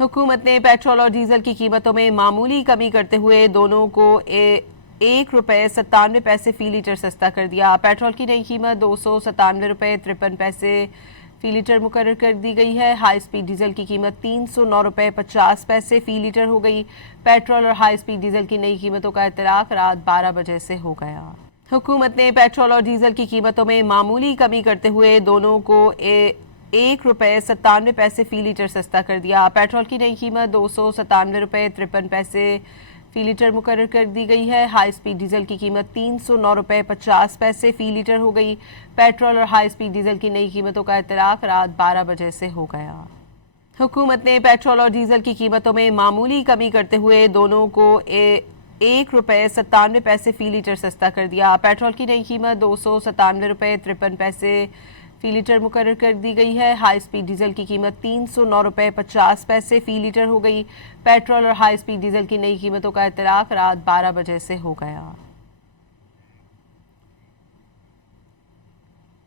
हुकूमत ने पेट्रोल और डीजल की कीमतों में मामूली कमी करते हुए दोनों को 1 रुपये 97 पैसे फी लीटर सस्ता कर दिया। पेट्रोल की नई कीमत 297 रुपये 53 पैसे फी लीटर मुकर्रर कर दी गई है। हाई स्पीड डीजल की कीमत 309 रुपये 50 पैसे फी लीटर हो गई। पेट्रोल और हाई स्पीड डीजल की नई कीमतों का इतलाक रात 12 बजे से हो गया। हुकूमत ने पेट्रोल और डीजल की कीमतों में मामूली कमी करते हुए दोनों को 1 रुपये 97 पैसे फी लीटर सस्ता कर दिया। पेट्रोल की नई कीमत 297 रुपये 53 पैसे फी लीटर मुकर्रर कर दी गई है। हाई स्पीड डीजल की कीमत 309 रुपये 50 पैसे फी लीटर हो गई। पेट्रोल और हाई स्पीड डीजल की नई कीमतों का इतलाक रात 12 बजे से हो गया। हुकूमत ने पेट्रोल और डीजल की कीमतों में मामूली कमी करते हुए दोनों को 1 रुपये 97 पैसे फी लीटर सस्ता कर दिया। पेट्रोल की नई कीमत 297 रुपये 53 पैसे फी लीटर मुकर्रर कर दी गई है। हाई स्पीड डीजल की कीमत 309 रुपये 50 पैसे फी लीटर हो गई। पेट्रोल और हाई स्पीड डीजल की नई कीमतों का इतलाक रात 12 बजे से हो गया।